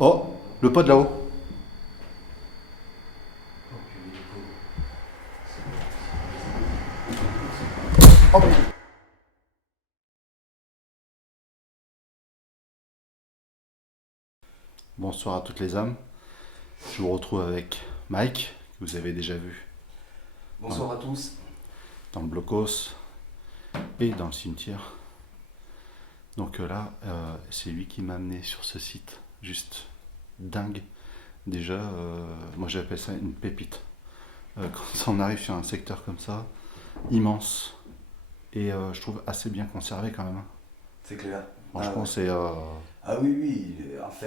Oh, le pod là-haut. Oh purée, le pauvre. Oh. Bonsoir à toutes les âmes. Je vous retrouve avec Mike, que vous avez déjà vu Bonsoir à tous. dans le blocos et dans le cimetière. Donc là, c'est lui qui m'a amené sur ce site. Juste dingue. Déjà, moi j'appelle ça une pépite. Quand on arrive sur un secteur comme ça, immense, et je trouve assez bien conservé quand même. C'est clair. Ah Franchement, ouais. c'est... Ah oui, oui. Enfin,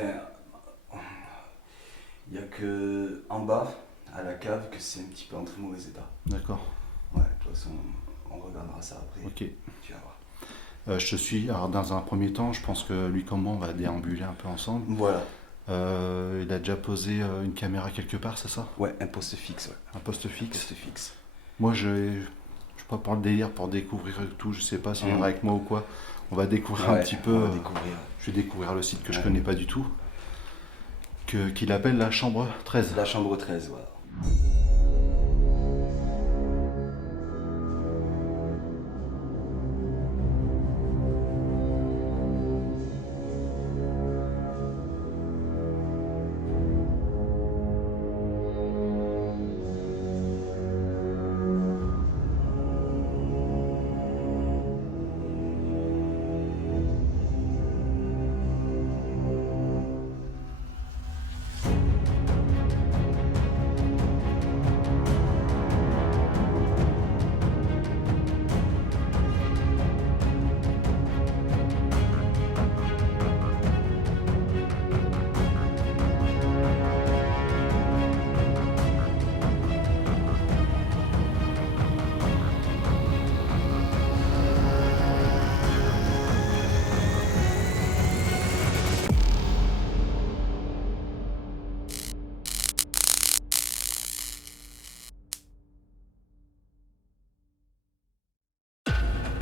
il n'y a que en bas, à la cave, que c'est un petit peu en très mauvais état. D'accord, Ouais, de toute façon, on regardera ça après. ok. Tu vas voir. Je te suis. Alors, dans un premier temps, je pense que lui comme moi, on va déambuler un peu ensemble. Voilà. Il a déjà posé une caméra quelque part, c'est ça? Ouais, un poste fixe, ouais. Un poste Un fixe. poste fixe. Moi, je suis pas pour le délire, pour découvrir tout. Je sais pas s'il viendra avec moi ou quoi. On va découvrir un Ouais, petit on peu. va découvrir. Je vais découvrir le site que je Ouais. connais pas du tout. Qu'il appelle la chambre 13. La chambre 13, voilà.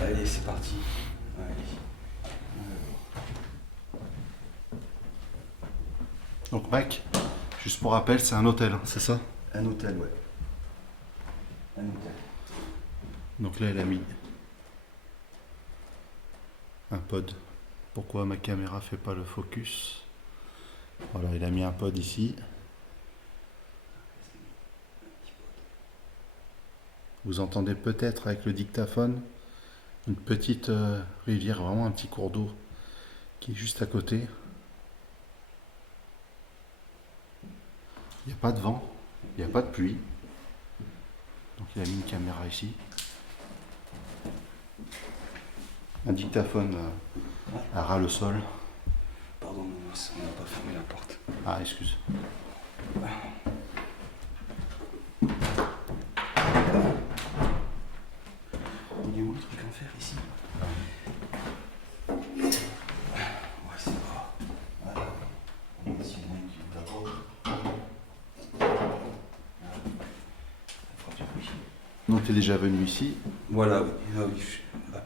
Allez, c'est parti. Allez. Donc, Mac, juste pour rappel, c'est un hôtel, hein, c'est ça? Un hôtel, ouais. Un hôtel. Donc là, elle a mis un pod. Pourquoi ma caméra fait pas le focus? Voilà, il a mis un pod ici. Vous entendez peut-être avec le dictaphone une petite rivière, vraiment un petit cours d'eau qui est juste à côté. Il n'y a pas de vent, il n'y a pas de pluie. Donc il a mis une caméra ici. Un dictaphone à ras le sol. Pardon, on n'a pas fermé la porte. Ah, excuse. Il est où le truc en fer ici? Ouais, c'est pas. Voilà. On va essayer d'abord. Ça fera du bruit. Donc tu es déjà venu ici, Voilà, oui. Ah oui, là.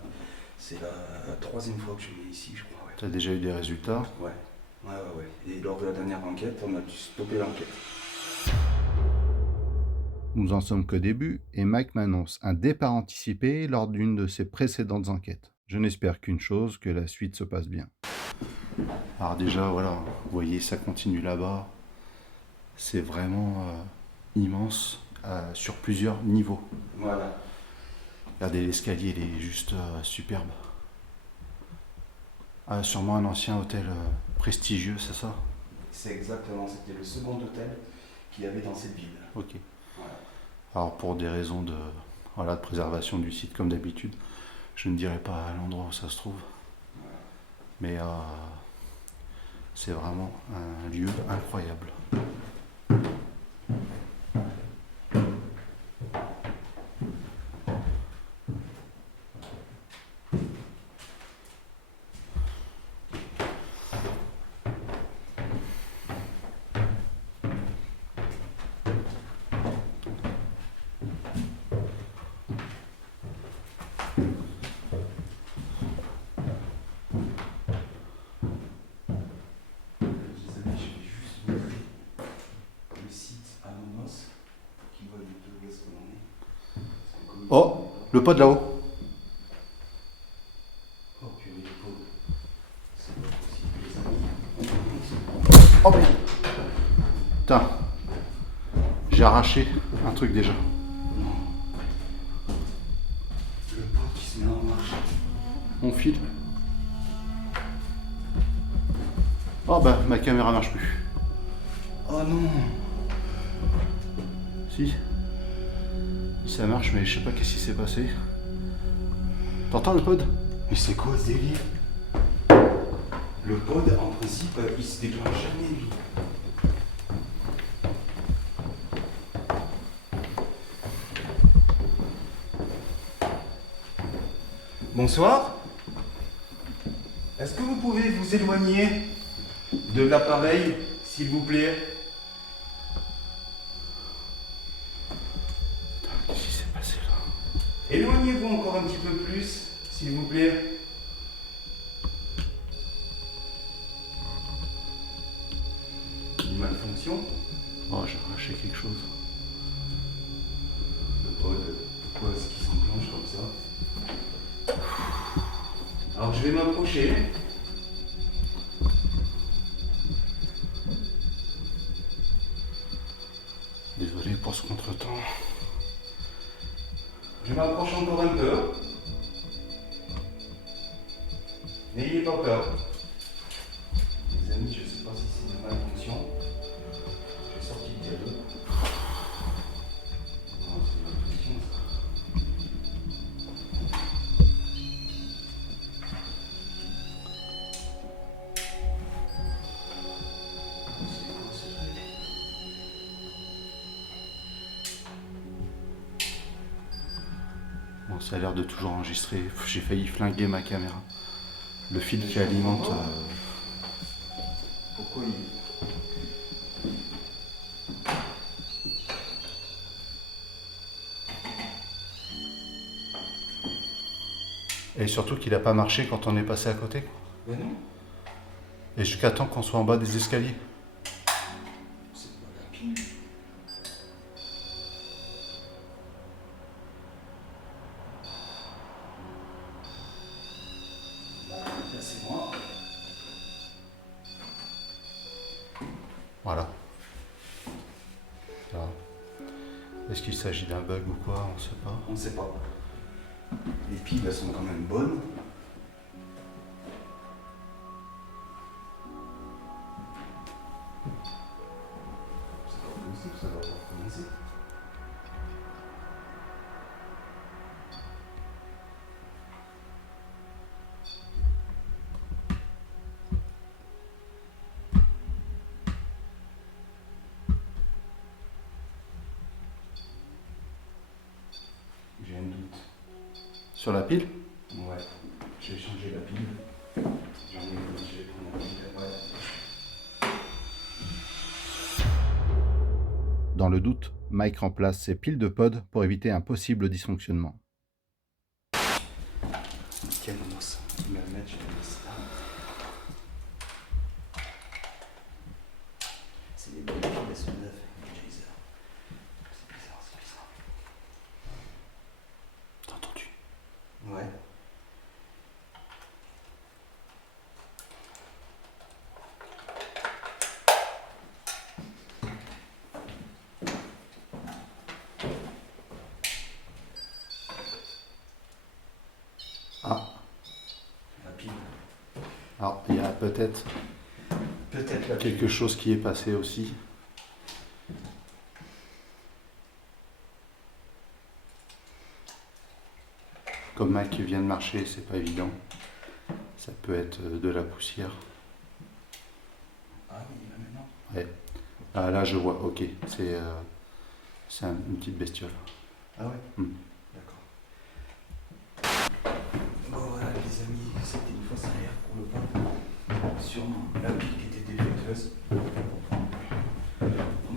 C'est la troisième fois que je viens ici, je crois. tu as déjà eu des résultats. Ouais. Ouais, ouais, ouais. Et lors de la dernière enquête, on a dû stopper l'enquête. Nous en sommes qu'au début et Mike m'annonce un départ anticipé lors d'une de ses précédentes enquêtes. Je n'espère qu'une chose, que la suite se passe bien. Alors déjà, voilà, vous voyez, ça continue là-bas. C'est vraiment immense sur plusieurs niveaux. Voilà. Regardez l'escalier, il est juste superbe. Ah, sûrement un ancien hôtel prestigieux, c'est ça? C'est exactement, c'était le second hôtel qu'il y avait dans cette ville. Ok. Voilà. Alors pour des raisons de, voilà, de préservation du site comme d'habitude, je ne dirai pas à l'endroit où ça se trouve. Mais c'est vraiment un lieu incroyable. Le pod là-haut. Oh purée, les pauvres. C'est pas possible, les amis. Oh merde. Putain. J'ai arraché un truc déjà. Le pot qui se met en marche. On file. Oh bah ma caméra marche plus. Oh non. Si. Ça marche mais je sais pas qu'est-ce qui s'est passé. T'entends le pod? Mais c'est quoi ce délire? Le pod, en principe, il se déclenche jamais, lui. Bonsoir. Est-ce que vous pouvez vous éloigner de l'appareil, s'il vous plaît? Qu'est-ce qui s'est passé là? Éloignez-vous encore un petit peu plus, s'il vous plaît. Une malfonction. Oh j'ai arraché quelque chose. Le pod, pourquoi est-ce qu'il s'enclenche comme ça? Alors je vais m'approcher. Désolé pour ce contretemps. Je m'approche encore un peu. N'ayez pas peur. Les amis, je ne sais pas si c'est une malfonction. J'ai sorti le dialogue. Non, c'est une malfonction ça. C'est quoi ce truc? Bon, ça a l'air de toujours enregistrer. J'ai failli flinguer ma caméra. Le fil qui alimente. Pourquoi il... Et surtout qu'il a pas marché quand on est passé à côté. Ben non, Et jusqu'à temps qu'on soit en bas des escaliers. c'est pas la pile. Là, c'est moi. Voilà. Alors, est-ce qu'il s'agit d'un bug ou quoi? On sait pas. On ne sait pas. Les piles, elles sont quand même bonnes. C'est pas possible, ça va pas recommencer. J'ai un doute. Sur la pile? Ouais, j'ai changé la pile. J'en ai une, je vais prendre la pile. Ouais. Dans le doute, Mike remplace ses piles de pod pour éviter un possible dysfonctionnement. Quel mousse. Tu vas le mettre, je vais le mettre là. C'est les bonnes piles, elles sont neuves. Jason. C'est bizarre, c'est bizarre. T'as entendu? Ouais. Ah, La pile. alors il y a peut-être Peut-être la pile. quelque chose qui est passé aussi. Comme Mike vient de marcher, c'est pas évident. Ça peut être de la poussière. Ah oui, là maintenant. Ouais. Ah, là je vois, ok, c'est une petite bestiole. Ah ouais. D'accord. Bon voilà les amis, c'était une fausse arrière pour le pain. Sûrement la pile qui était défectueuse. On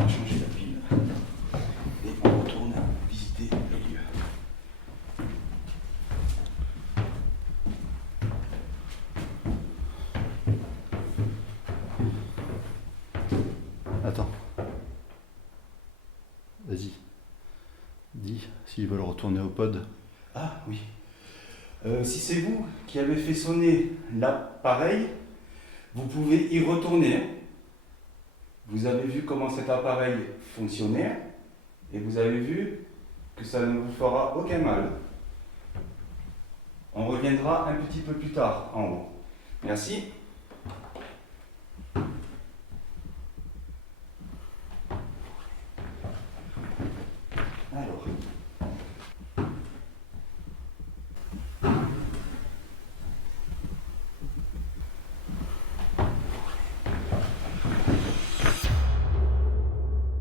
a changé la pile. Et on retourne visiter les lieux. Attends. Vas-y. Dis s'ils veulent retourner au pod. Ah oui. Si c'est vous qui avez fait sonner l'appareil, vous pouvez y retourner. Vous avez vu comment cet appareil fonctionnait et vous avez vu que ça ne vous fera aucun mal. On reviendra un petit peu plus tard en haut. Merci. Alors.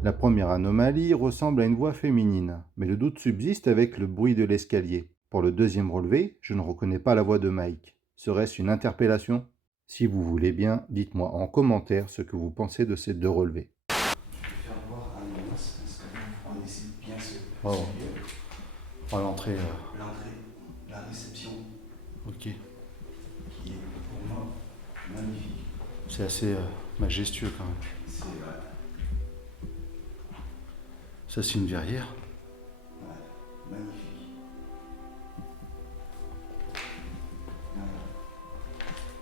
La première anomalie ressemble à une voix féminine, mais le doute subsiste avec le bruit de l'escalier. Pour le deuxième relevé, je ne reconnais pas la voix de Mike. Serait-ce une interpellation? Si vous voulez bien, dites-moi en commentaire ce que vous pensez de ces deux relevés. Je vais faire voir à l'avance parce qu'on essaie de bien se Oh. À l'entrée. l'entrée, la réception, Ok. qui est pour moi magnifique. C'est assez majestueux quand même. C'est Ça, c'est une verrière. magnifique.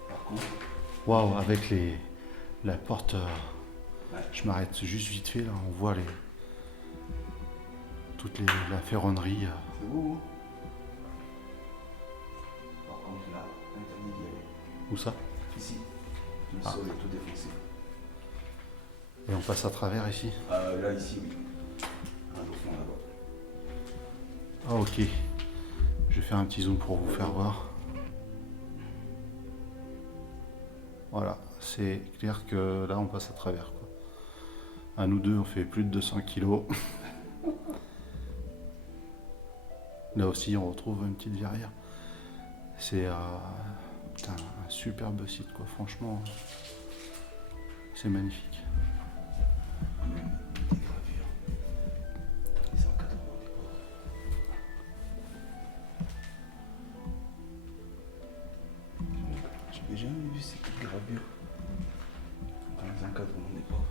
Par contre, Waouh, avec la porte. Ouais. Je m'arrête juste vite fait là, on voit la ferronnerie. c'est beau. Par contre, là, interdit d'y aller. Où ça? Ici, le Ah. sol est tout défoncé. Et on passe à travers ici. Là, ici, oui. Au fond, là-bas. Ah ok. Je vais faire un petit zoom pour vous faire voir. Voilà, c'est clair que là on passe à travers quoi. À nous deux on fait plus de 200 kilos. Là aussi on retrouve une petite verrière. C'est putain, un superbe site quoi, franchement. C'est magnifique. Des gravures. Dans les encadrements des portes. J'avais jamais vu ces petites gravures dans les encadrements des portes.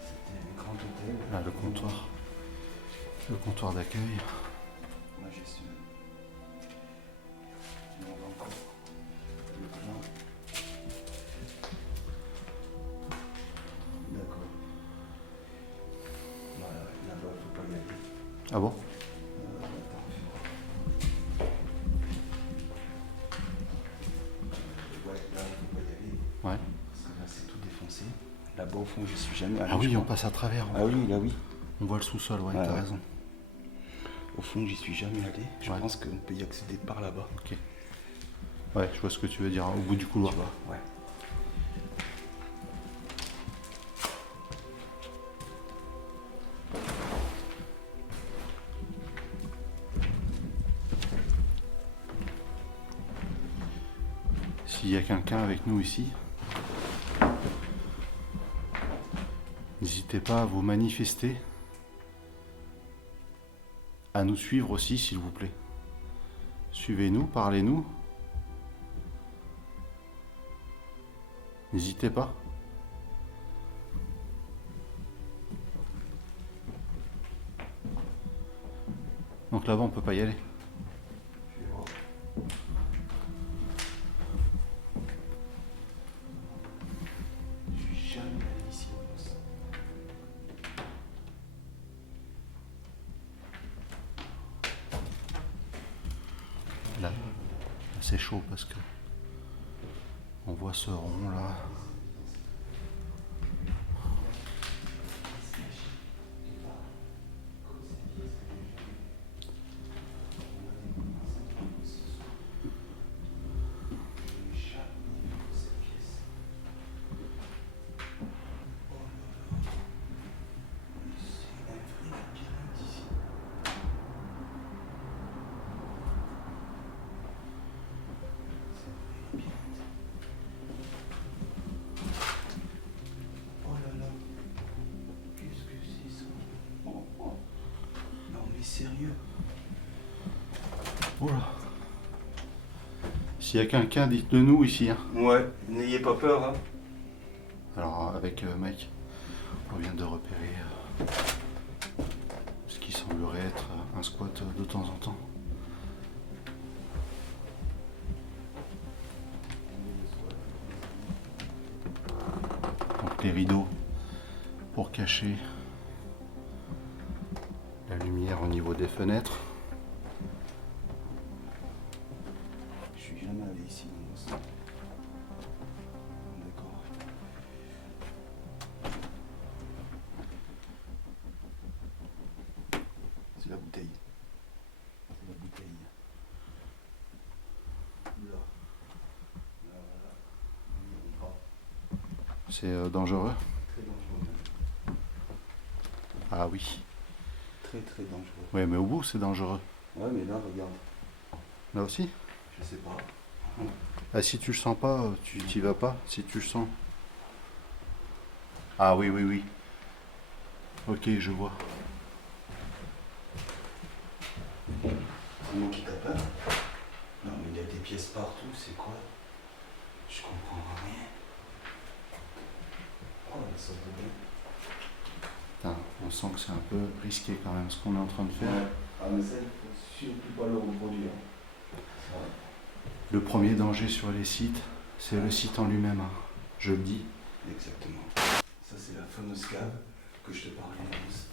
C'était un grand hôtel. Là le comptoir. Le comptoir d'accueil. Majestueux. Et on va encore le plan. D'accord. Voilà, là-bas, faut pas y aller. Ah bon? Attends, fais voir. Ouais, là, faut pas y aller. Ouais. Parce que là, c'est tout défoncé. Là-bas, au fond, je suis jamais allé. Ah je oui, on crois. passe à travers. Ah oui, là, oui. On voit le sous-sol, ouais, Ouais, t'as ouais. raison. Au fond, j'y suis jamais allé. Je Ouais. pense qu'on peut y accéder par là-bas. Ok. Ouais, je vois ce que tu veux dire, au bout du couloir. Tu vois, ouais. S'il y a quelqu'un avec nous ici, n'hésitez pas à vous manifester, à nous suivre aussi s'il vous plaît. Suivez-nous, parlez-nous. N'hésitez pas. Donc là-bas on peut pas y aller. Je vais voir. Je suis jamais allé ici en plus. Là, c'est chaud parce que on voit ce rond là. Oh là là, qu'est-ce que c'est ça? Oh, oh. Non mais sérieux? Oula. S'il y a quelqu'un, dites-le nous ici. Hein. Ouais, n'ayez pas peur, hein. Alors avec Mike. On vient de repérer ce qui semblerait être un squat de temps en temps. Donc les rideaux pour cacher la lumière au niveau des fenêtres. Je suis jamais allé ici, mon os. D'accord. C'est la bouteille. C'est la bouteille. Là. Là, voilà. On y va. C'est dangereux. Très dangereux. Ah oui. Très très dangereux. Ouais, mais au bout c'est dangereux. Ouais, mais là, regarde. Là aussi. Je sais pas. Ah, si tu le sens pas, tu t'y vas pas. Si tu le sens. Ah oui, oui, oui. Ok, je vois. C'est moi qui tape. Non, mais il y a des pièces partout, c'est quoi? Je comprends rien. Oh, la sauce de bain. Putain, on sent que c'est un peu risqué quand même ce qu'on est en train de faire. Ouais. Ah, mais ça, il faut surtout pas le reproduire. Ça va. Le premier danger sur les sites, c'est le site en lui-même. Hein. Je le dis. Exactement. Ça, c'est la fameuse cave que je te parlais, Lance.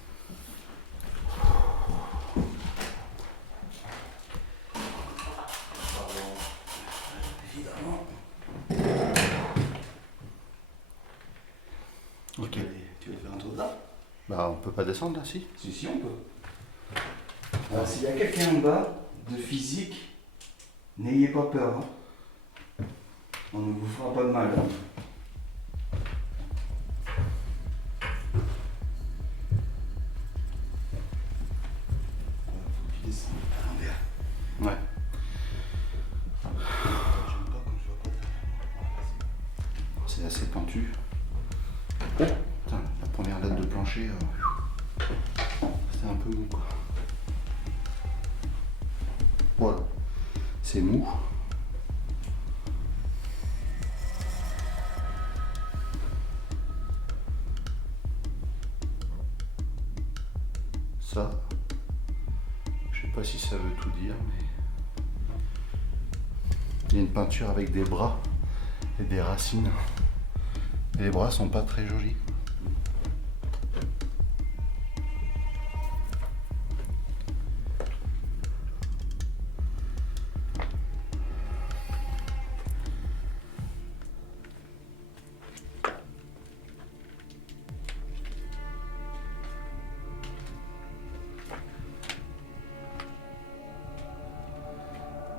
Pardon. Évidemment. Ok. Tu veux faire un tour là? Bah, on peut pas descendre là, si. Si, on peut. Alors, s'il y a quelqu'un en bas de physique, n'ayez pas peur. Hein. On ne vous fera pas de mal. Hein. Faut que tu descendes à l'envers. Ouais. J'aime pas quand je vois pas derrière moi. C'est assez pentu. Oh putain, la première latte de plancher, c'est un peu mou quoi. Voilà. C'est mou. Ça, je sais pas si ça veut tout dire, mais il y a une peinture avec des bras et des racines. Et les bras sont pas très jolis.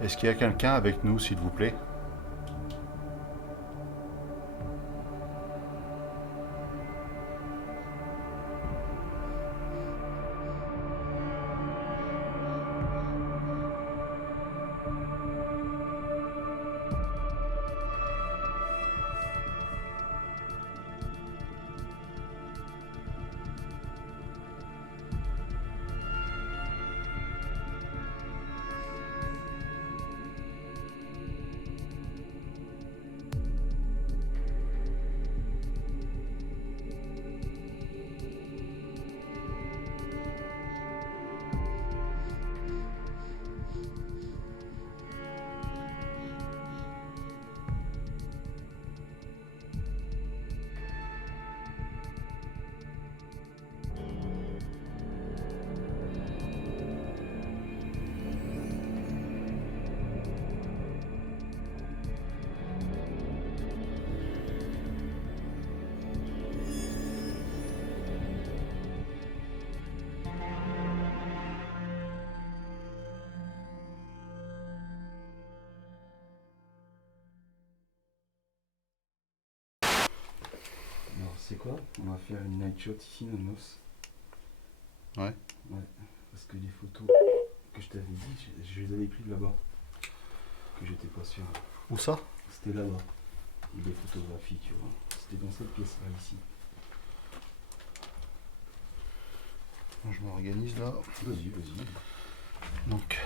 Est-ce qu'il y a quelqu'un avec nous, s'il vous plaît? Alors, c'est quoi? On va faire une night shot ici, Nonos. Ouais. Ouais. Parce que les photos que je t'avais dit, je les avais prises là-bas. Que j'étais pas sûr. Où ça? C'était là-bas. Les photographies, tu vois. C'était dans cette pièce-là, ici. Je m'organise là. Vas-y, vas-y. Donc.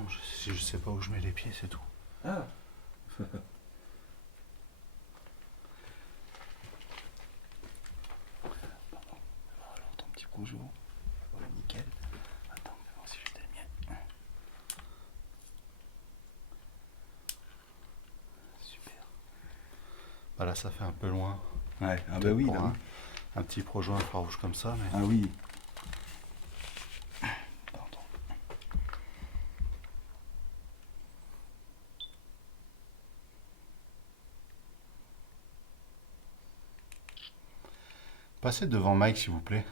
Non, je sais pas où je mets les pieds, c'est tout. Ah. Alors ton petit rougeau. Ouais, nickel. Attends, je vais voir si je t'ai mis. Super. Bah là, ça fait un peu loin. Ouais, ah bah oui, Pour là, oui. un petit projet infrarouge comme ça, mais... Ah oui. Pardon. Passez devant Mike, s'il vous plaît.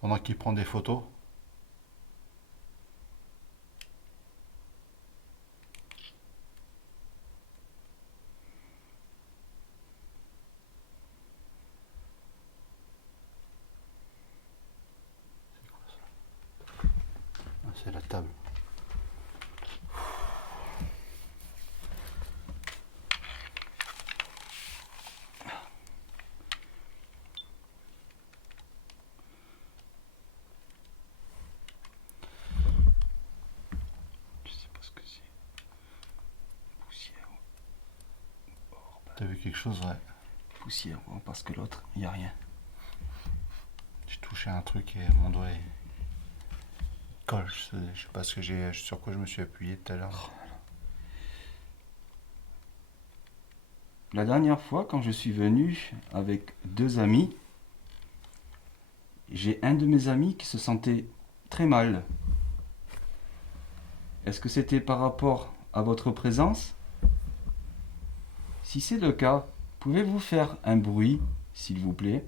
Pendant qu'il prend des photos. Ah, c'est la table. Je sais pas ce que c'est. Poussière. T'as vu quelque chose? Ouais. Poussière, bon, parce que l'autre, il n'y a rien. J'ai touché un truc et mon doigt il colle. Je sais pas ce que j'ai, sur quoi je me suis appuyé tout à l'heure. La dernière fois, quand je suis venu avec 2 amis, j'ai un de mes amis qui se sentait très mal. Est-ce que c'était par rapport à votre présence? Si c'est le cas, pouvez-vous faire un bruit, s'il vous plaît?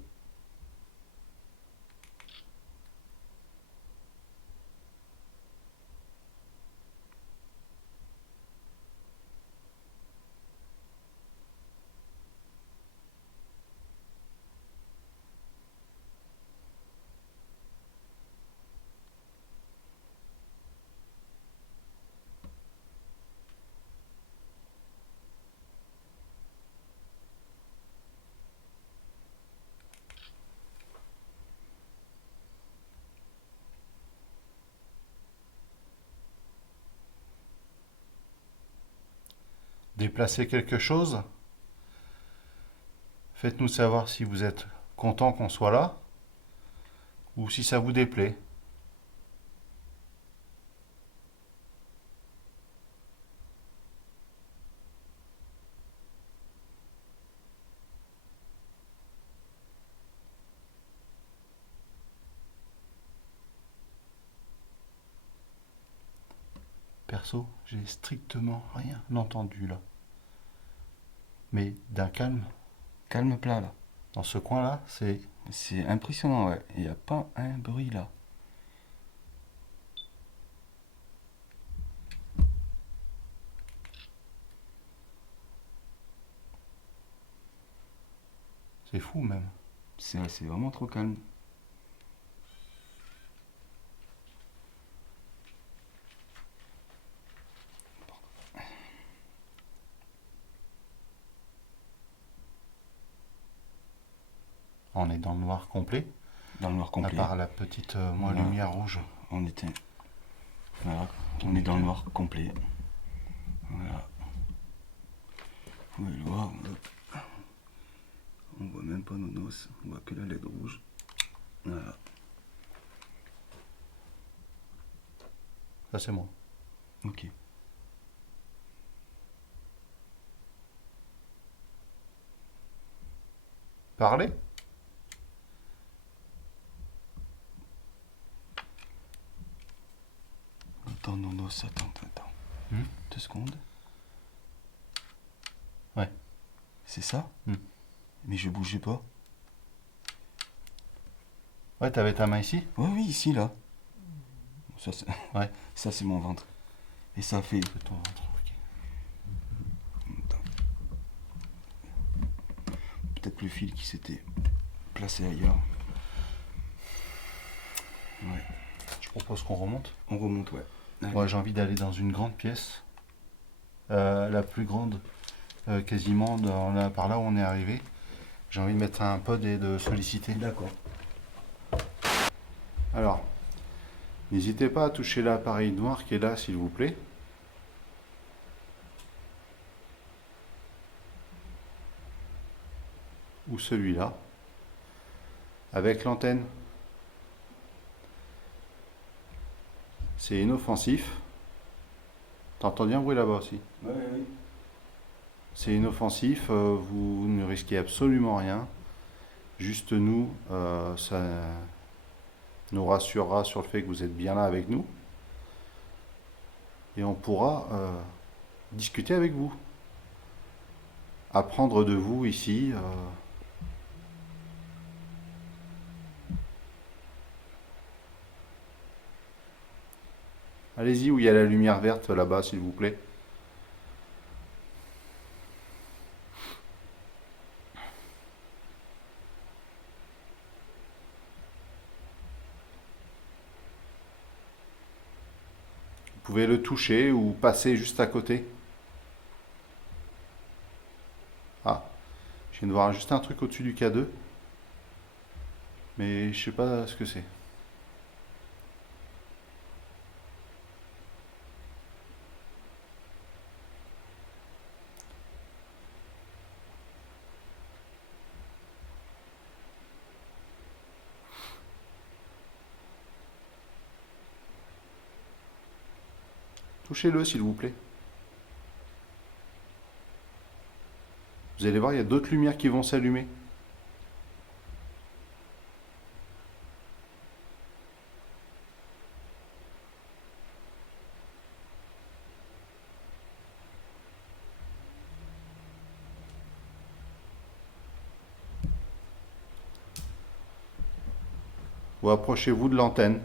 Déplacer quelque chose? Faites-nous savoir si vous êtes content qu'on soit là ou si ça vous déplaît. Perso, j'ai strictement rien entendu là. Mais d'un calme, Calme plat là. dans ce coin-là, C'est impressionnant, ouais. Il n'y a pas un bruit là. c'est fou même. C'est vraiment trop calme. On est dans le noir complet. Dans le noir À complet. part la petite moins Voilà. lumière rouge. On était. Voilà. On est dans le noir complet. Voilà. Vous pouvez le voir. On voit même pas nos noces. On voit que la LED rouge. Voilà. Ça c'est moi. Ok. Parlez? Attends, nos noces, attends. 2 secondes. Ouais. C'est ça? Hmm. Mais je bougeais pas. Ouais, t'avais ta main ici? Ouais, oui, ici, là. Ça, Ouais. ça c'est mon ventre. Et ça fait. C'est ton ventre, ok. Attends. Peut-être le fil qui s'était placé ailleurs. Ouais. Je propose qu'on remonte. On remonte, ouais. Allez. Moi j'ai envie d'aller dans une grande pièce. La plus grande quasiment par là où on est arrivé. J'ai envie de mettre un pod et de solliciter. D'accord. Alors, N'hésitez pas à toucher l'appareil noir qui est là, s'il vous plaît. Ou celui-là. Avec l'antenne. C'est inoffensif. T'entends bien le bruit là-bas aussi? Oui, oui. C'est inoffensif, vous ne risquez absolument rien. Juste nous, ça nous rassurera sur le fait que vous êtes bien là avec nous. Et on pourra discuter avec vous. Apprendre de vous ici. Allez-y où il y a la lumière verte là-bas, s'il vous plaît. Vous pouvez le toucher ou passer juste à côté. Ah, je viens de voir juste un truc au-dessus du K2. Mais je sais pas ce que c'est. Touchez-le, s'il vous plaît. Vous allez voir, il y a d'autres lumières qui vont s'allumer. Ou approchez-vous de l'antenne.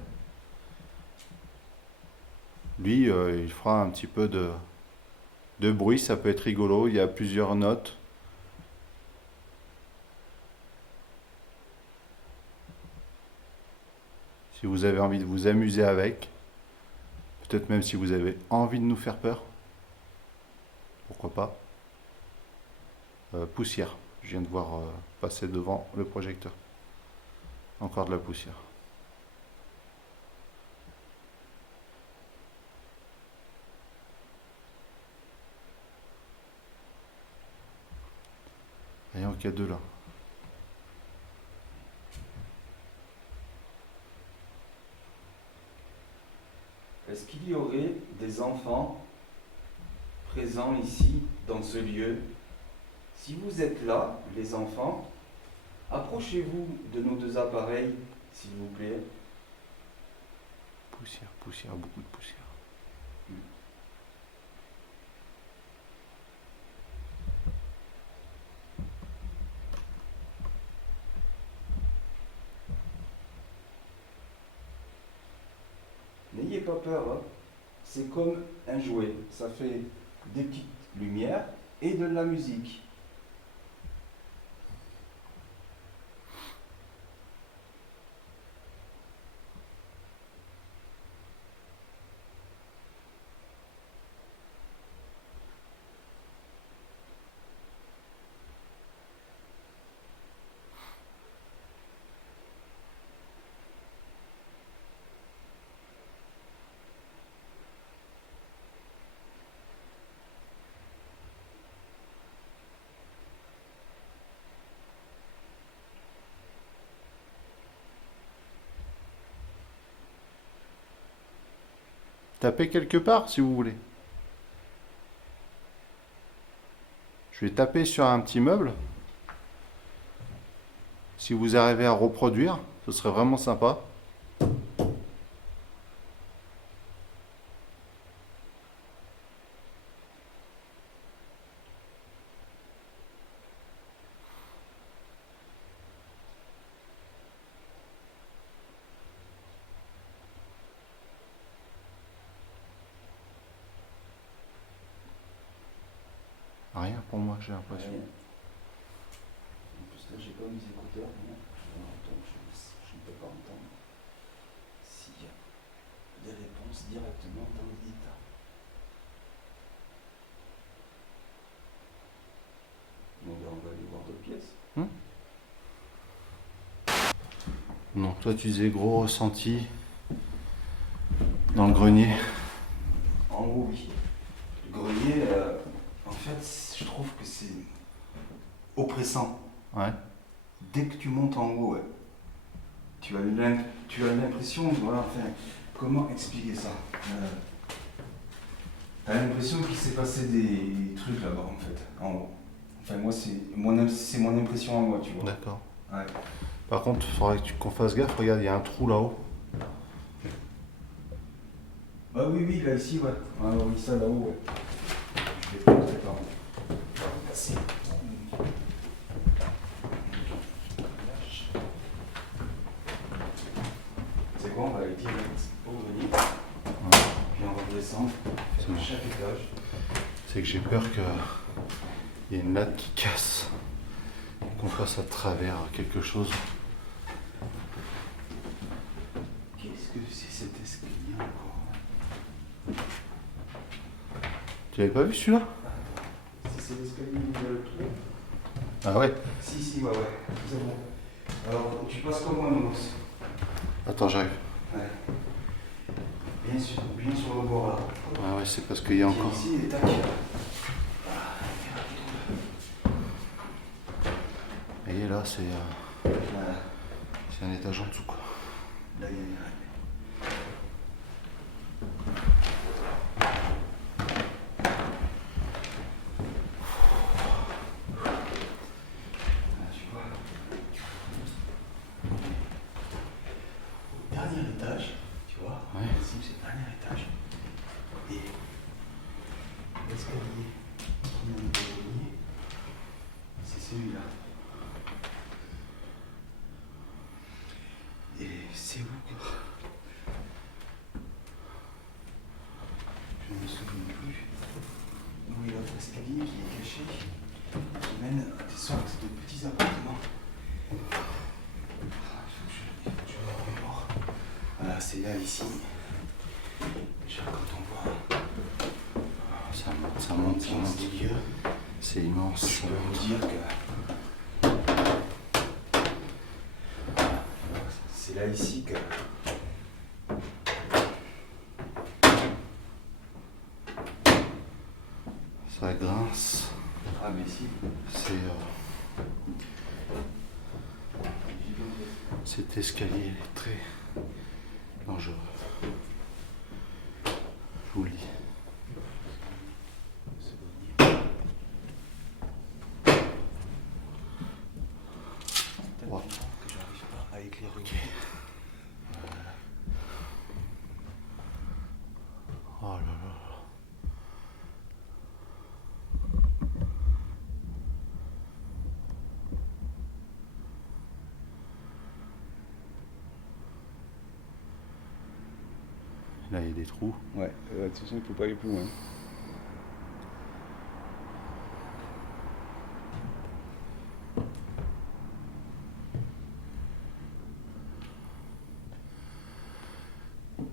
Lui, il fera un petit peu de bruit, ça peut être rigolo. Il y a plusieurs notes. Si vous avez envie de vous amuser avec, peut-être même si vous avez envie de nous faire peur, pourquoi pas. Poussière, je viens de voir passer devant le projecteur. Encore de la poussière. Et en cas de là. Est-ce qu'il y aurait des enfants présents ici, dans ce lieu? Si vous êtes là, les enfants, approchez-vous de nos deux appareils, s'il vous plaît. Poussière, poussière, beaucoup de poussière. N'ayez pas peur, hein. C'est comme un jouet. Ça fait des petites lumières et de la musique. Tapez quelque part si vous voulez. Je vais taper sur un petit meuble. Si vous arrivez à reproduire, ce serait vraiment sympa. Rien pour moi, j'ai l'impression. Ouais. En plus, là, j'ai pas mes écouteurs. Non. Donc, je ne peux pas entendre s'il y a des réponses directement dans l'état. Bon, ben, on va aller voir d'autres pièces. Non, toi tu disais gros ressenti. Dans le grenier. En haut, oui. Le grenier, en fait, je trouve que c'est oppressant. Ouais. Dès que tu montes en haut, ouais, tu as l'impression, voilà, enfin, comment expliquer ça tu as l'impression qu'il s'est passé des trucs là-bas, en fait, en haut. Enfin, moi, c'est mon impression à moi, tu vois. D'accord. Ouais. Par contre, il faudrait qu'on fasse gaffe. Regarde, il y a un trou là-haut. Bah oui, là, ici, ouais. Ah oui, ça, là-haut, ouais. Je vais te montrer par où. Merci. C'est bon, on va aller direct au grenier. Ouais. Puis on va descendre sur chaque étage. C'est que j'ai peur qu'il y ait une latte qui casse. Qu'on fasse à travers quelque chose. Qu'est-ce que c'est cet escalier encore? Tu l'avais pas vu celui-là? Si c'est l'escalier de le trou. Ah ouais. Si, ouais, c'est bon. Alors, tu passes comment, Nounours? Attends, j'arrive. Ouais. Bien sur le bord là. Ah ouais, c'est parce qu'il y a encore. Ici, et tac. Et là, c'est un étage en dessous, quoi. Là, il y a tu vois. Au dernier étage, tu vois. Ouais. Ici, c'est le dernier étage. Et l'escalier qui mène au grenier, c'est celui-là. Et c'est où que... Je ne me souviens plus où est l'autre escalier qui est caché, qui mène à des sortes de petits appartements. Il faut que je me remémore. Voilà, c'est là, ici. Déjà, quand on voit Ça monte. des lieux, C'est immense. je peux vous dire que c'est là, ici, que Ça grince. ah, mais si. Cet escalier est très dangereux. Je vous le dis. Tellement que j'arrive pas à éclairer. Ok. Oh là là. Là, il y a des trous. Ouais, attention, il faut pas aller plus loin.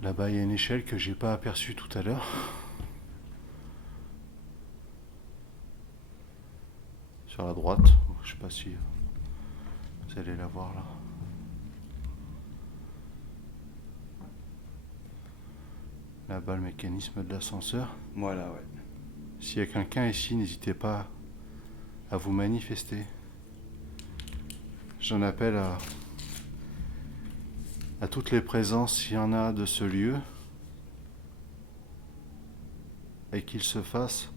Là-bas, il y a une échelle que j'ai pas aperçue tout à l'heure. Sur la droite. Je sais pas si vous allez la voir là. Là-bas, le mécanisme de l'ascenseur. Voilà, ouais. S'il y a quelqu'un ici, n'hésitez pas à vous manifester. J'en appelle à toutes les présences, s'il y en a, de ce lieu, et qu'il se fasse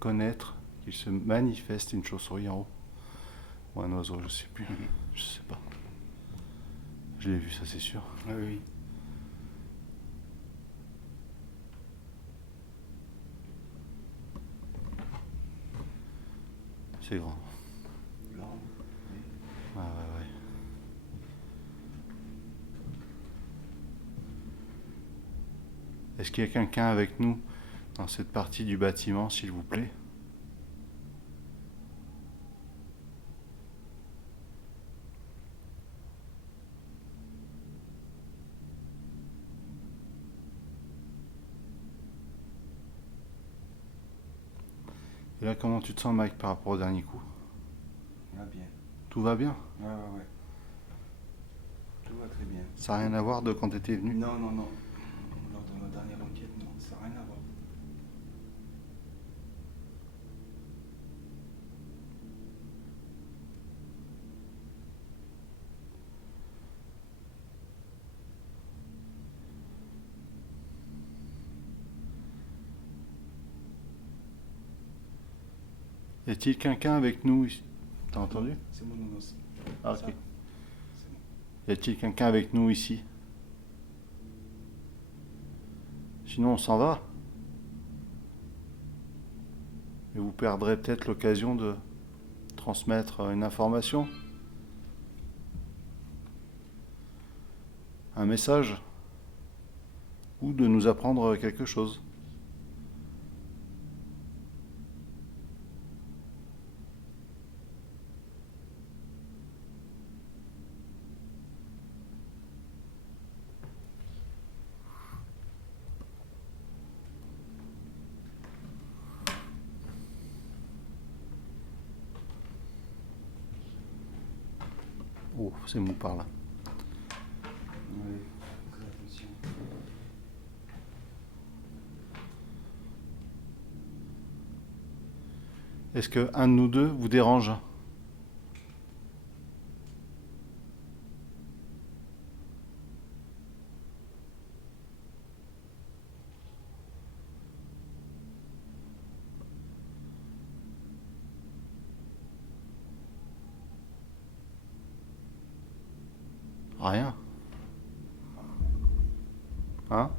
connaître, qu'il se manifeste. Une chauve-souris en haut, ou un oiseau, je sais plus, je sais pas. Je l'ai vu, ça c'est sûr. Ah oui. C'est grand. Grand. Ouais. Est-ce qu'il y a quelqu'un avec nous dans cette partie du bâtiment, s'il vous plaît? Et là, comment tu te sens, Mike, par rapport au dernier coup? Va bien. Tout va bien? Ouais. Tout va très bien. Ça n'a rien à voir de quand tu étais venu? Non. Lors de Y a-t-il quelqu'un avec nous ici? T'as entendu? C'est mon nounours. Ah, ok. Ça, c'est bon. Y a-t-il quelqu'un avec nous ici? Sinon, on s'en va. Et vous perdrez peut-être l'occasion de transmettre une information, un message, ou de nous apprendre quelque chose. Oh, c'est mou par là. Ouais, très attention. Est-ce que un de nous deux vous dérange? Rien. Hein?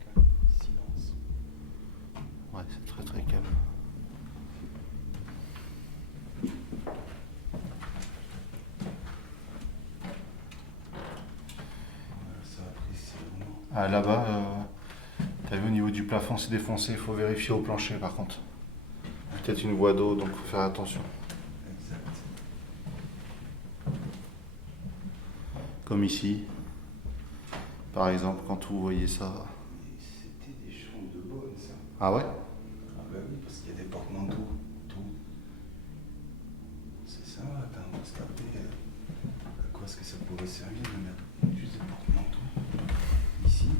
Calme, silence. Ouais, c'est très très calme. Voilà, ça apprécie vraiment. Ah, là-bas, t'as vu au niveau du plafond, c'est défoncé. Il faut vérifier au plancher par contre. Peut-être une voie d'eau, donc faut faire attention. Exact. Comme ici, par exemple, quand vous voyez ça. Mais c'était des chambres de bonne, ça. Ah ouais? Ah bah oui, parce qu'il y a des porte-manteaux, tout. C'est ça, attends, on va se taper. À quoi est-ce que ça pourrait servir de mettre juste des porte-manteaux ici?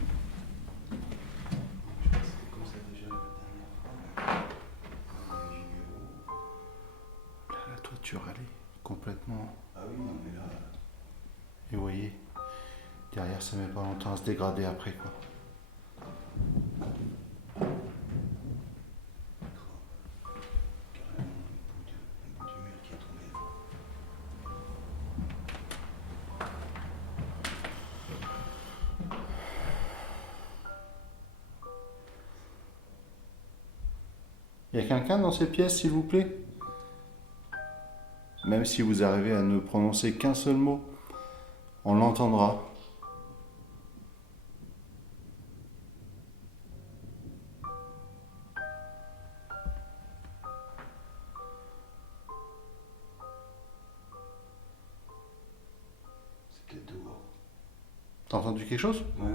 Je crois que c'était comme ça déjà la dernière fois. Des Gigolo. Là, la toiture, elle est complètement. Ah oui, non, mais là. Et vous voyez, derrière, ça met pas longtemps à se dégrader après, quoi. Carrément, un bout du mur qui est tombé. Il y a quelqu'un dans cette pièce, s'il vous plaît? Même si vous arrivez à ne prononcer qu'un seul mot, on l'entendra. C'est peut-être dehors. T'as entendu quelque chose? Ouais.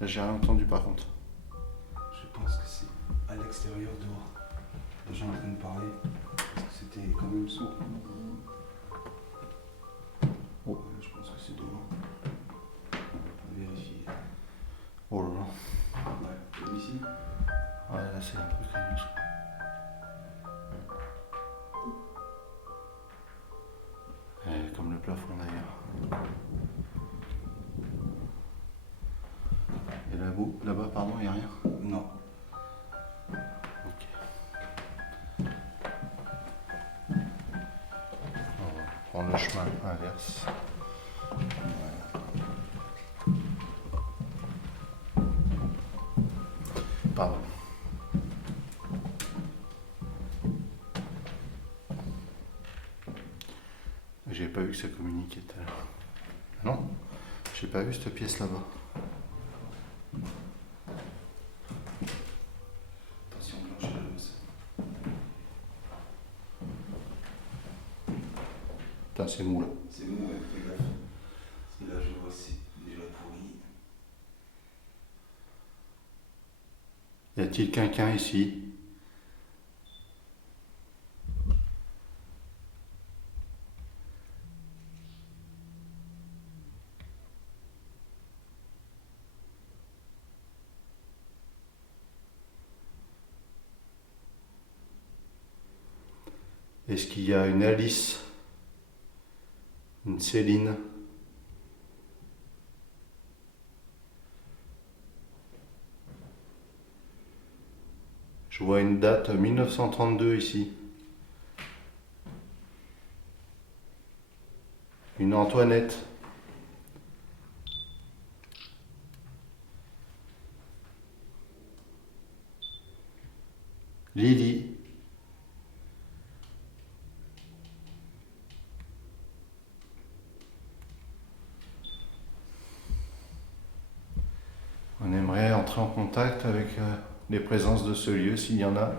Là, j'ai rien entendu par contre. Je pense que c'est à l'extérieur dehors. Les gens en train de parler. Parce que c'était quand même sourd. Oh. Ouais, je pense que c'est dehors. On va vérifier. Oh là là. Ouais, comme ici. Ouais, là, c'est un peu craignos. Comme le plafond d'ailleurs. Et là-bas, pardon, il n'y a rien? Non. Ok. On va prendre le chemin inverse. Pardon. J'ai pas vu que ça communiquait tout à l'heure. Non, j'ai pas vu cette pièce là-bas. Attention, plancher de l'os. Putain, c'est mou là. C'est mou, ouais, fais gaffe. Parce que là, je vois, c'est déjà pourri. Y a-t-il quelqu'un ici? Est-ce qu'il y a une Alice? Une Céline? Je Je vois une date 1932 ici. Une Antoinette. Lily. On aimerait entrer en contact avec les présences de ce lieu, s'il y en a.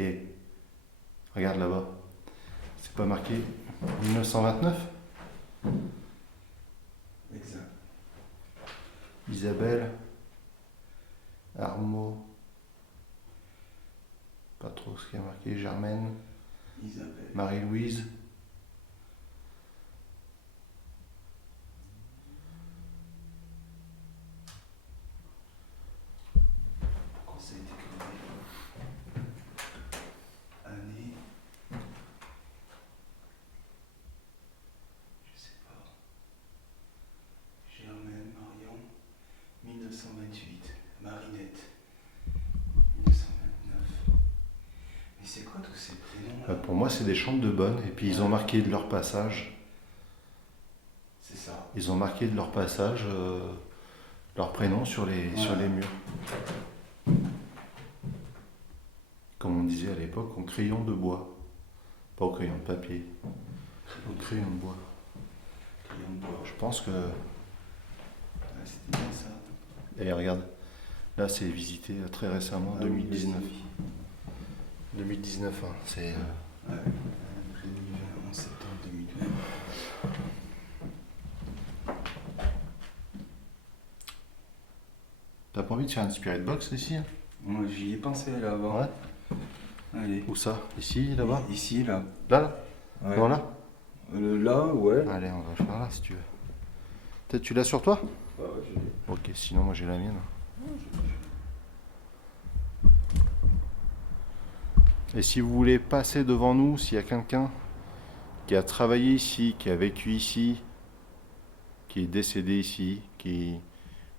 Et regarde là-bas, c'est pas marqué 1929? Exact. Isabelle, Arnaud, pas trop ce qui est marqué, Germaine, Isabelle. Marie-Louise. Quand ça a été créé? Année. Je sais pas. Germaine, Marion. 1928. Marinette. 1929. Mais c'est quoi tous ces prénoms-là? Pour moi, c'est des chambres de bonne, et puis ils ont marqué de leur passage. C'est ça. Ils ont marqué de leur passage leur prénom sur les murs. Comme on disait à l'époque, en crayon de bois. Pas au crayon de papier. Au crayon de bois. Crayon de bois. Je pense que... Ouais, c'était bien ça. Et regarde, là c'est visité très récemment, 2019. 2019, hein, c'est... Ouais. 11 septembre 2020. T'as pas envie de faire une spirit box ici, hein? Moi j'y ai pensé là avant. Ouais. Allez. Où ça? Ici, là-bas? Ici, là. Là? Ouais. Non, là? Là, ouais. Allez, on va le faire là si tu veux. Peut-être tu l'as sur toi? Ouais, je l'ai. Ok, sinon moi j'ai la mienne. Et si vous voulez passer devant nous, s'il y a quelqu'un qui a travaillé ici, qui a vécu ici, qui est décédé ici,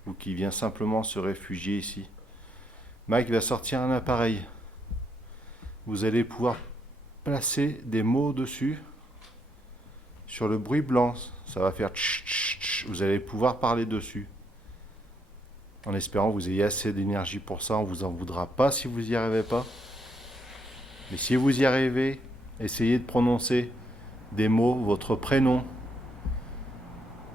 ou qui vient simplement se réfugier ici, Mike va sortir un appareil. Vous allez pouvoir placer des mots dessus. Sur le bruit blanc, ça va faire tch, tch, tch. Vous allez pouvoir parler dessus. En espérant que vous ayez assez d'énergie pour ça, on ne vous en voudra pas si vous n'y arrivez pas. Mais si vous y arrivez, essayez de prononcer des mots, votre prénom,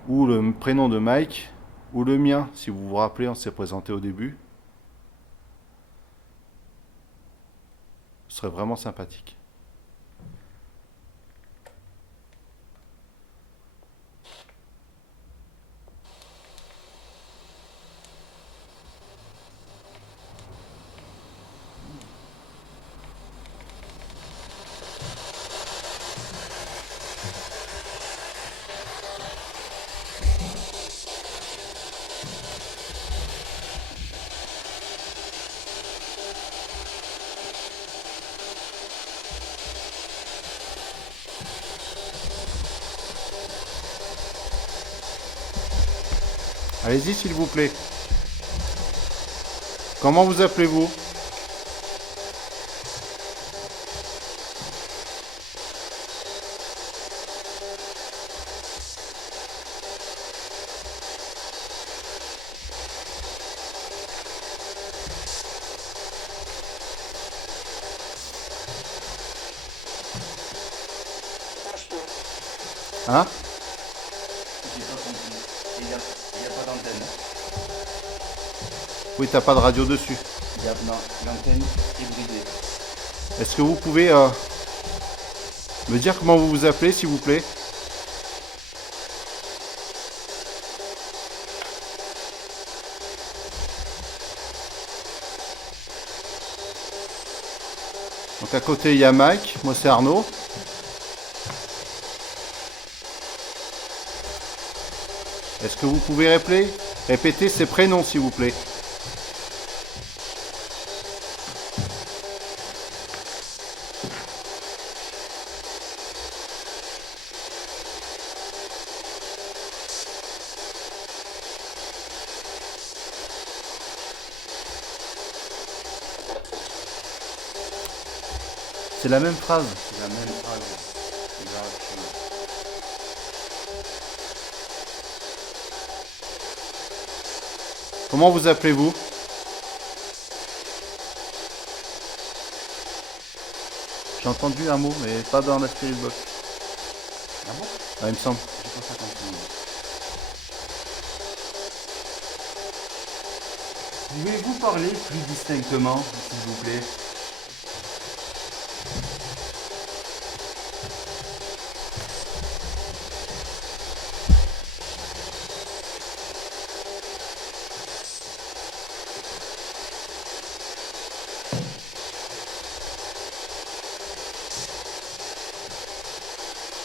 ou le prénom de Mike, ou le mien, si vous vous rappelez, on s'est présenté au début. Ce serait vraiment sympathique. Allez-y s'il vous plaît. Comment vous appelez-vous? Hein? J'ai pas compris. Il y a pas d'antenne. Oui, t'as pas de radio dessus. Non, l'antenne est bridée. Est-ce que vous pouvez me dire comment vous vous appelez, s'il vous plaît? Donc à côté il y a Mike, moi c'est Arnaud. Est-ce que vous pouvez répéter ses prénoms s'il vous plaît? C'est la même phrase. C'est la même phrase. Exactement. Comment vous appelez-vous? J'ai entendu un mot, mais pas dans la spirit box. Ah bon? Ah, il me semble. J'ai pas ça compris. Pouvez-vous parler plus distinctement, s'il vous plaît?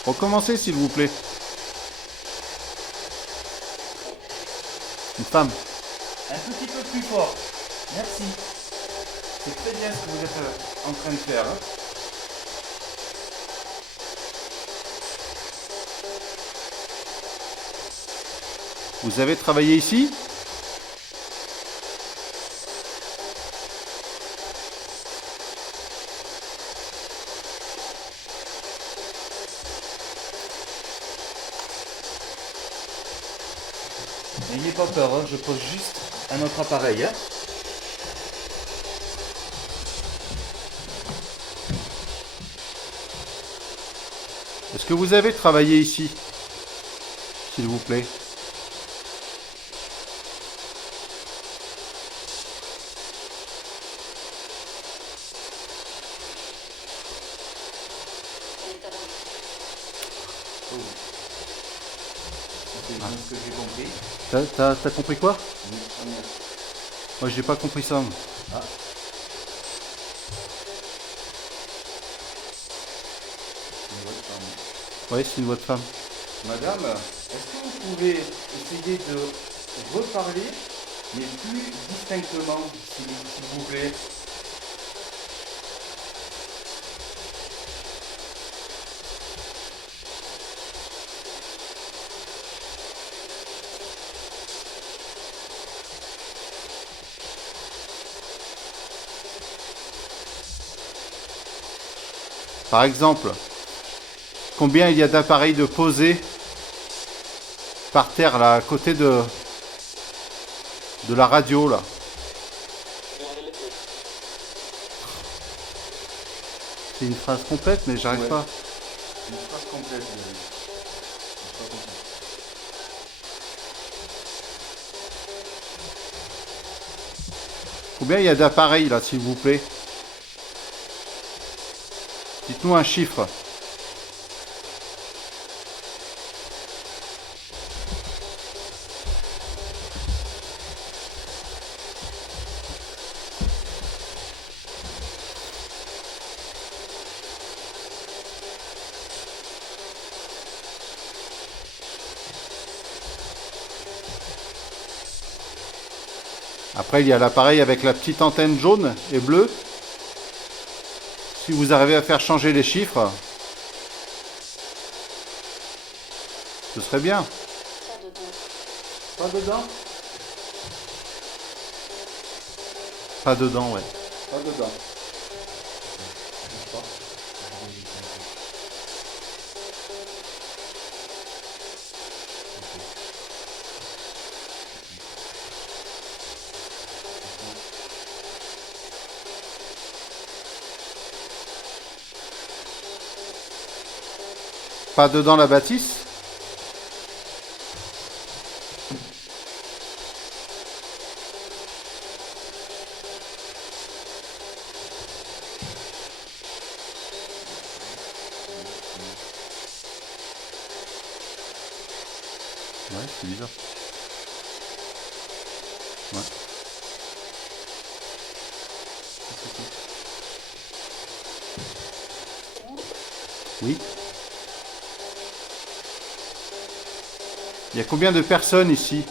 Recommencez s'il vous plaît. Une femme. Un petit peu plus fort. Merci. C'est très bien ce que vous êtes en train de faire. Hein. Vous avez travaillé ici? N'ayez pas peur, hein, je pose juste un autre appareil. Hein. Est-ce que vous avez travaillé ici? S'il vous plaît. C'est bien ce que j'ai compris. T'as compris quoi? Oui, très bien. Moi j'ai pas compris ça. Ah. Une voix de femme. Ouais, c'est une voix de femme. Madame, est-ce que vous pouvez essayer de reparler, mais plus distinctement, s'il vous plaît? Par exemple, combien il y a d'appareils de posés par terre là, à côté de la radio là? C'est une phrase complète, mais j'arrive Ouais. pas. Une phrase complète. Combien il y a d'appareils là, s'il vous plaît? Dites-nous un chiffre. Après, il y a l'appareil avec la petite antenne jaune et bleue. Si vous arrivez à faire changer les chiffres, ce serait bien. Pas dedans? Pas dedans, ouais. Pas dedans. Pas dedans la bâtisse? Ouais, c'est bizarre. Ouais. Oui. Il y a combien de personnes ici?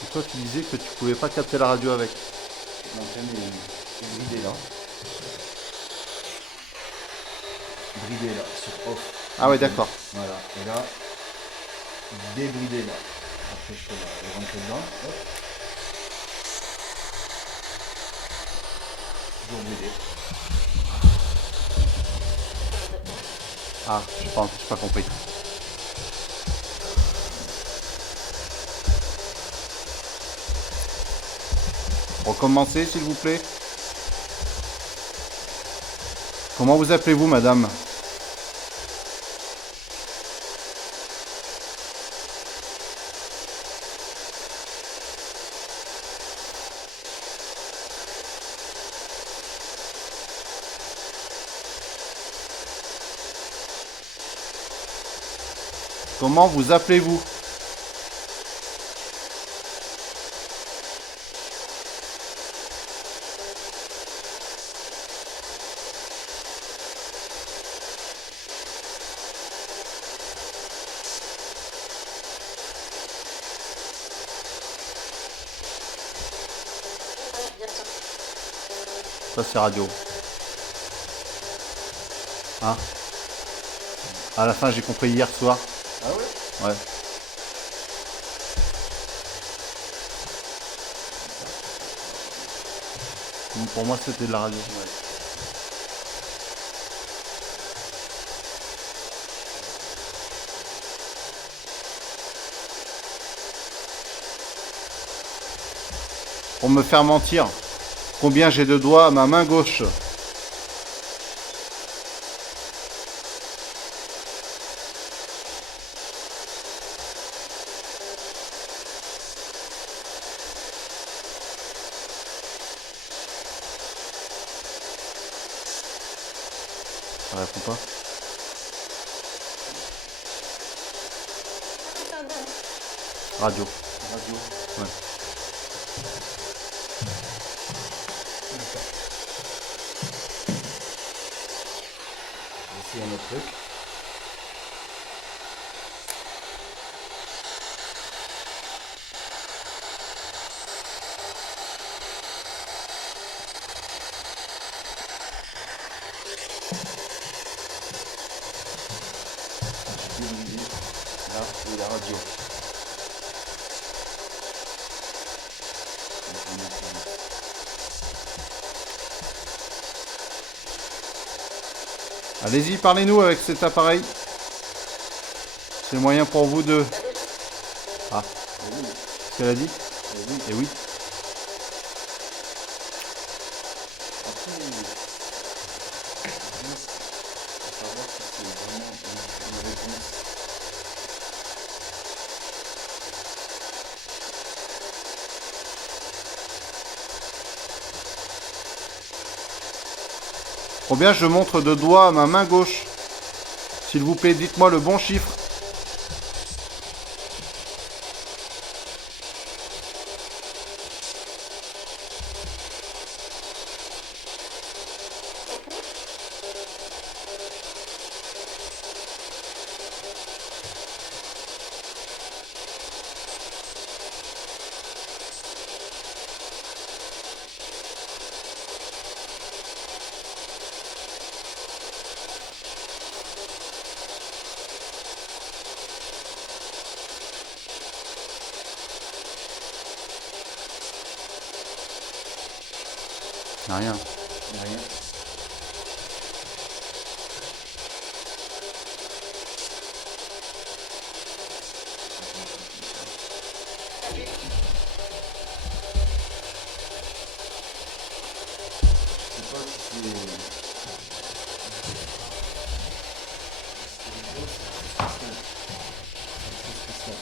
Et toi, tu disais que tu pouvais pas capter la radio avec. L'antenne est bridée là. Bridée là, sur off. Ah ouais, d'accord. Voilà. Et là, débridée là. Après, je peux la rentrer dedans. Hop. Toujours bridée. Ah, j'ai pas compris. Recommencez, s'il vous plaît. Comment vous appelez-vous, madame? Comment vous appelez-vous? Ça, c'est radio. Hein? À la fin, j'ai compris hier soir. Ah ouais? Ouais. Donc, pour moi, c'était de la radio. Ouais. Pour me faire mentir, combien j'ai de doigts à ma main gauche? Ça répond pas. Radio. Radio. Ouais. Ici un autre truc. J'ai débridé là où est la radio. Allez-y, parlez-nous avec cet appareil. C'est le moyen pour vous de... Ah, Et oui, ce qu'elle a dit? et oui. Eh oui. Après, faut savoir si c'est vraiment une réponse. Combien je montre de doigts à ma main gauche? S'il vous plaît, dites-moi le bon chiffre. Rien. Rien. Je sais pas si c'est spécial.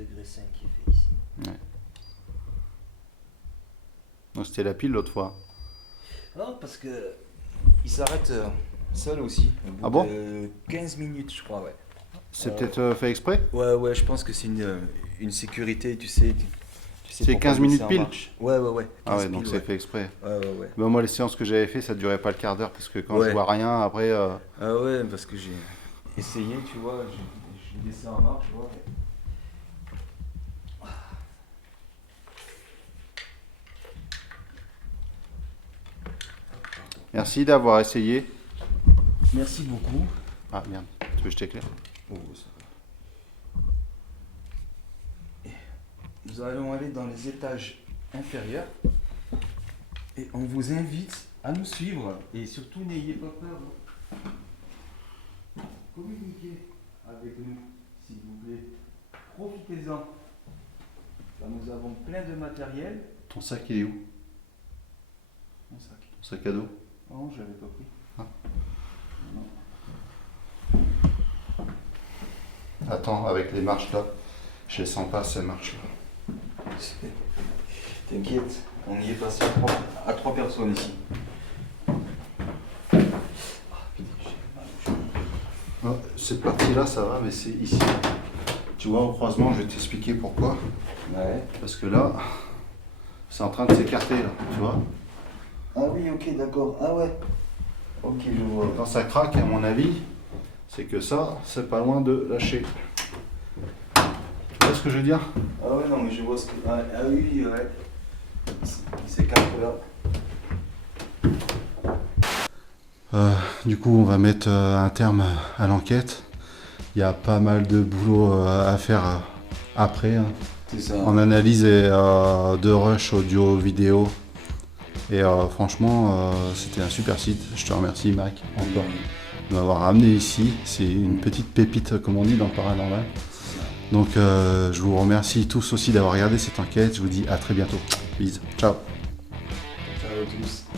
degré 5 qui fait ici. Donc c'était la pile l'autre fois. Non, parce que il s'arrête seul aussi. Au bout Ah bon de 15 minutes, je crois, ouais. C'est peut-être fait exprès? Ouais, je pense que c'est une sécurité, tu sais. C'est pour 15 pas minutes laisser en pile? marche. Ouais. Ah 15 ouais, donc piles, c'est fait exprès. Ouais. Ben, moi, les séances que j'avais fait, ça durait pas le quart d'heure parce que quand Ouais. je vois rien, après. Ah ouais, parce que j'ai essayé, tu vois, j'ai laissé en marche, tu vois. Merci d'avoir essayé. Merci beaucoup. Ah merde, tu veux que je t'éclaire? Oh, ça va. Et nous allons aller dans les étages inférieurs et on vous invite à nous suivre et surtout n'ayez pas peur. Communiquez avec nous, s'il vous plaît. Profitez-en. Là, nous avons plein de matériel. Ton sac, il est où? Mon sac. Ton sac à dos? Non, j'avais pas pris. Ah. Non. Attends, avec les marches là, je les sens pas ces marches là. T'inquiète, on y est passé à 3 personnes ici. Oh, cette partie là, ça va, mais c'est ici. Tu vois, au croisement, je vais t'expliquer pourquoi. Ouais. Parce que là, c'est en train de s'écarter là, tu vois. Ah oui, ok, d'accord. Ah ouais. Ok, je vois. Quand ça craque, à mon avis, c'est que ça, c'est pas loin de lâcher. Tu vois ce que je veux dire? Ah ouais, non, mais je vois ce que... Ah, oui, ouais. Il s'écarte là. Du coup, on va mettre un terme à l'enquête. Il y a pas mal de boulot à faire après, hein, C'est ça. en analyse et de rush audio, vidéo. Et franchement, c'était un super site. Je te remercie, Mac, encore de m'avoir ramené ici. C'est une petite pépite, comme on dit, dans le paranormal. Donc, je vous remercie tous aussi d'avoir regardé cette enquête. Je vous dis à très bientôt. Bisous. Ciao. Ciao à tous.